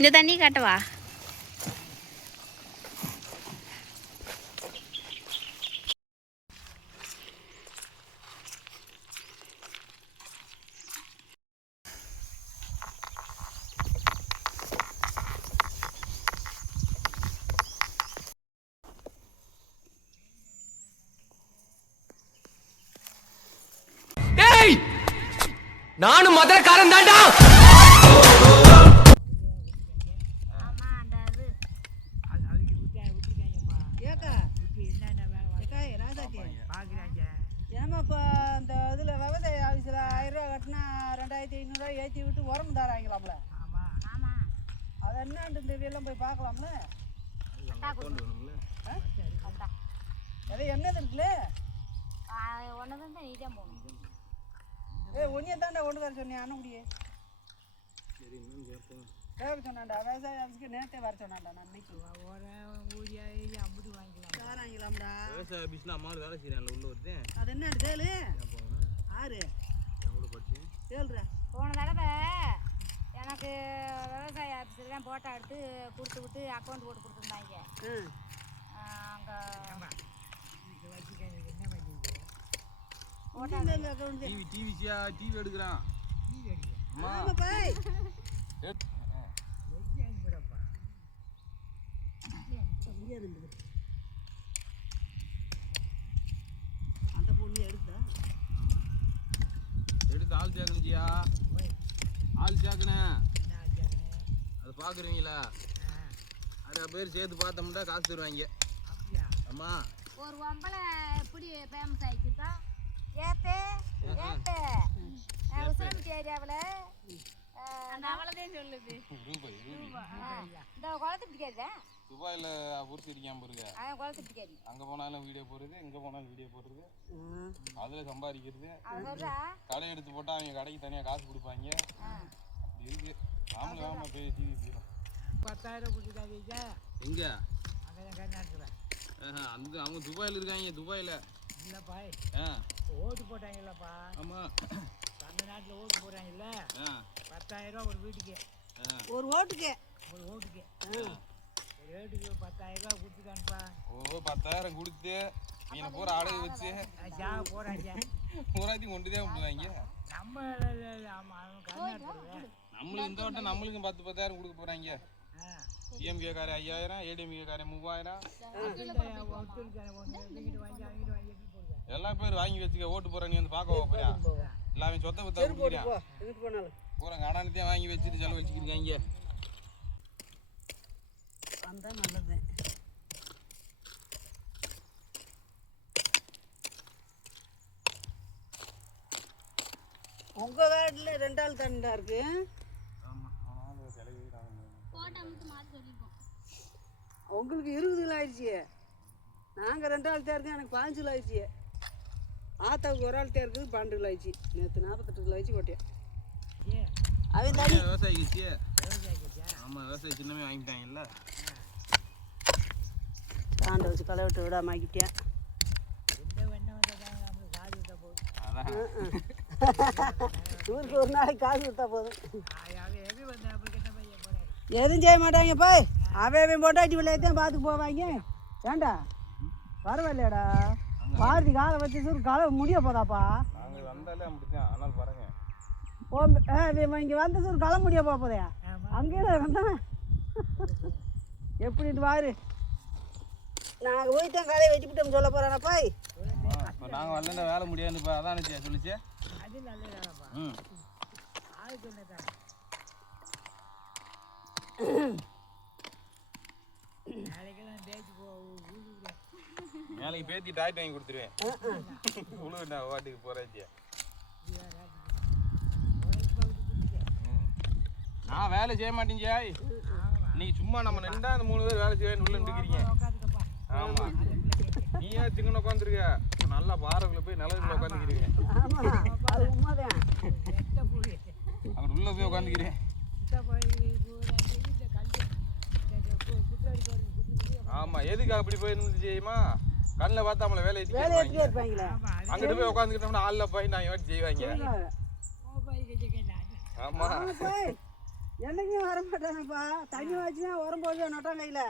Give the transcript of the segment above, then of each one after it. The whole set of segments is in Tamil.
இந்த தண்ணி காட்டவா? நானும் மதுரக்காரன் தாண்டா. ஏமா இப்போ இந்த இதில் விவசாய ஆஃபீஸில் 1000 ரூபா கட்டினா 2500 ஏற்றி விட்டு உரம் தராங்களாம்ல? அது என்னான்னு இந்த வெளியெல்லாம் போய் பார்க்கலாம்ல? அது என்னது இருக்குல்ல? ஒன்று தான் நீ தான் போகணும். ஒன்றிய தாண்டா கொண்டு வர சொன்னேன் அண்ணகுடியே. கேட்க சொன்னான்டா விவசாய ஆஃபீஸ்க்கு நேற்றே வர சொன்னான்டா. நான் இன்னைக்கு வாங்கிக்கலாம்டா. விவசாய ஆஃபீஸ்ல அம்மா வேலை செய்யறாங்க உள்ள வருது. அது என்ன கேளு. ஆறு கேளுடா. போன தடவை எனக்கு விவசாய ஆஃபீஸில் தான் போட்டோ எடுத்து கொடுத்து விட்டு அக்கௌண்ட் போட்டு கொடுத்துருந்தாங்க. அங்கே டிவி எடுக்கிறான். அந்த பொண்ணு எடுத்து ஆள் சேர்க்கணுச்சியா, ஆள் சேர்க்கணும். அதை பார்க்குறீங்களா? நிறைய பேர் சேர்த்து பார்த்தோம்னா காசு தருவாங்க. ஆமா, ஒரு ஒம்பளை எப்படி ஃபேமஸ் ஆகிக்கிட்டா ஏத்தே ஏத்தே உசிலம்பட்டி ஏரியாவில் அந்த அவ்வளோதான் சொல்லுது. இந்த குளத்து பிடிக்காது துபாயில் பொறுத்து இருக்காம இருக்கு. குளத்து பிடிக்காது. அங்கே போனாலும் வீடியோ போடுறது, இங்கே போனாலும் வீடியோ போடுறது, அதில் சம்பாதிக்கிறது. கடை எடுத்து போட்டால் அவங்க கடைக்கு தனியாக காசு கொடுப்பாங்க. அப்படி இருக்கு. நாமளும் வாமா போய் டிவி போயிடும். 10,000 கொடுத்துட்டாங்க. எங்க? அங்கே கர்நாடகில். அந்த அவங்க துபாயில் இருக்காங்க. துபாயில் இல்லைப்பா, ஓட்டு போட்டாங்கல்லப்பா. ஆமாம், தமிழ்நாட்டில் ஓட்டு போடுறாங்கல்ல. 10,000 ரூபா ஒரு வீட்டுக்கு. ஒரு ஓட்டுக்கு ஒரு ஓட்டுக்கு 10,000 ரூபா கொடுத்துட்டானுப்பா. ஓ 10,000 கொடுத்து நீங்கள் பூரா அடகு வச்சு போகிறாங்க. பூராத்தையும் கொண்டு தான் விட்டுவாங்க. நம்ம நம்மளுக்கு இந்த வட்டம் நம்மளுக்கும் 10,000 கொடுக்க போகிறாங்க. டிஎம்கே காரன் 5,000, ஏடிஎம்கே காரன் 3,000. எல்லா பேர் வாங்கி வச்சுக்க. ஓட்டு போற நீ வந்து பார்க்க போறியா? எல்லாமே சொத்தை பத்தா கொடுக்குறியா? பூரா கடானத்தையும் வாங்கி வச்சுட்டு செலவு வச்சுக்கிருக்காங்க. அந்த நல்லது. உங்க வீட்டுல 2 ஆள் தண்டா இருக்கு. உங்களுக்கு 20 ஆயிடுச்சு. நாங்கள் 2 ஆள் தேர்ந்து எனக்கு 15 ஆயிடுச்சு. ஆத்தாவுக்கு ஒரு ஆள் தேர்க்குது 12 ஆயிடுச்சு. நேற்று 48 ஆயிடுச்சு கொட்டையா. அவன் தனி விவசாயிச்சு. ஆமாம், விவசாயி சின்னமே வாங்கிட்டாங்கல்ல. தாண்ட வச்சு களை விட்டு விடாம ஆக்கிட்டேன். இவருக்கு ஒரு நாளைக்கு காசு கொடுத்தா போதும். எதுவும் செய்ய மாட்டாங்கப்பா. அவன் போட்டாட்டி விளையாத்தான் பார்த்துக்கு போவாங்க. ஏண்டா பரவாயில்லையாடா, பாரதி காலை வச்சு சூர் களை முடிய போதாப்பா. இங்கே வந்த சூர் களை முடிய போதா? அங்கே வந்தான் எப்படிட்டு பாரு. நாங்கள் போயிட்டோம் காலையை வெட்டிவிட்டோம் சொல்ல போகிறானப்பா. நாங்கள் வரல வேலை முடியாதுப்பா. அதான் சொல்லிச்சு. நாளைக்கு பேத்தி டாய்ட் வாங்கி கொடுத்துருவேன். உழவு நான் வாட்டுக்கு போறாச்சு. நான் வேலை செய்ய மாட்டேங்க. இன்னைக்கு சும்மா நம்ம 2 3 பேர் வேலை செய்ய உள்ள நிற்கிறீங்க. ஆமா, நீயா சிக்கன உட்காந்துருக்க. நல்லா பாறைக்குள்ள போய் நிலத்துல உட்காந்துக்கிறீங்க. அவர் உள்ள போய் உட்காந்துக்கிறேன். ஆமா, எதுக்கு அப்படி போயிருந்து செய்யுமா? கண்ணில் பார்த்து நம்மளை வேலை ஏற்றிருப்பாங்க. அங்கிட்டு போய் உட்காந்துக்கிட்டோம்னா ஆள்ல போய் நான் வேட்டி செய்வாங்க. ஆமா, என்னைக்கும் வர மாட்டானப்பா. தண்ணி வச்சுன்னா உரம் போடுவேன் நொட்டான் கையில்.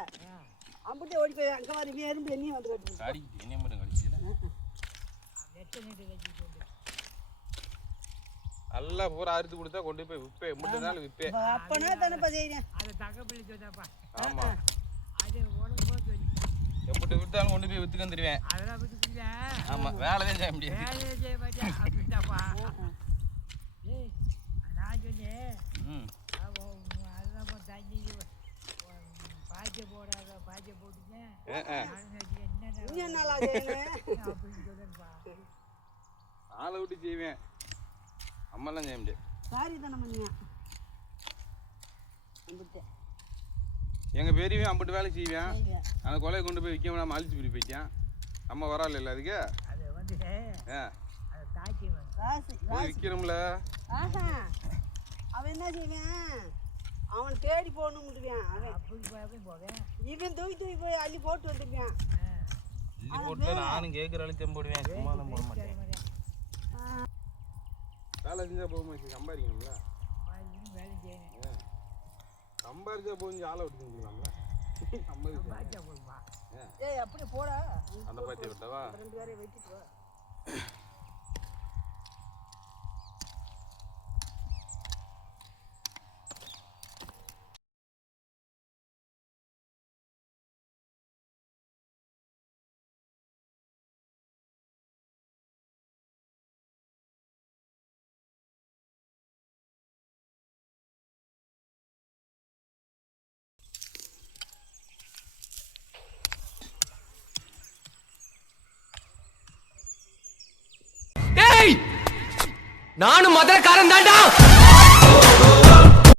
அம்பிட்டே ஓடி போய் அங்கே மாதிரி எறும்பு எண்ணியும் வந்து கட்டி கடிக்கிட்டு என்ன மட்டும் கடிச்சில நல்லா பூரா அறுத்து கொடுத்தா கொண்டு போய் விற்பேன் 3 நாள் விற்பேன். அப்பனா தானப்பா செய்யறேன். அதை தகப்பள்ளி சொன்னாப்பா. ஆமா அது உடம்பு போட்டு எப்படி விட்டாலும் கொண்டு போய் வித்துக்கு வந்துடுவேன். அதெல்லாம் விட்டுக்கிட்டா ஆமா வேலை தான் செய்ய முடியாது. வேலையை செய்ய மாட்டேன் அப்படின்ட்டாப்பா. ஏய் நான் சொன்னேன் அதுதான் தண்ணி பாய்ச்ச போடாத பாய்ச்ச போட்டுட்டேன் இன்னும் என்ன செய்யணும் அப்படின்னு சொல்லுப்பா. ஆளை விட்டு செய்வேன். அம்மாலாம் செய்ய முடியாது. சாரி தானே பண்ணுவேன். அம்பிட்டே எங்க பெரியவன் அம்பிட்டு வேலை செய்வேன். செய்வேன். அந்த கொலையை கொண்டு போய் விற்க நம்ம அழிச்சு பிடி போயிட்டான். அம்மா வராள் இல்லை அதுக்கு அது வந்து அதை தாக்கி காசு போய் விற்கிறோம்ல. ஆஹா அவன் என்ன செய்வேன், அவன் தேடி போகணும்ட்டுவேன். அவன் அப்படி போவேன். இவன் தூக்கி போய் அள்ளி போட்டு வந்துருவேன். அள்ளி போட்டு நானும் கேட்குற அழுத்தம் போடுவேன். சும்மா தான் போட மாட்டேன். வேலை செஞ்சா போகும்போது சம்பாதிக்கணும்ல. வேலை செய்யணும். சம்பாதிச்சா போய் ஆளை விட்டு செஞ்சுக்கலாம்ல. பாய்ச்சா போடுமா. ஏய் அப்படி போடா. அந்த பாத்தியை விட்டவா 2 பேரையும் வெட்டிட்டு வா. நானும் மதுரக்காரன் தான்டா.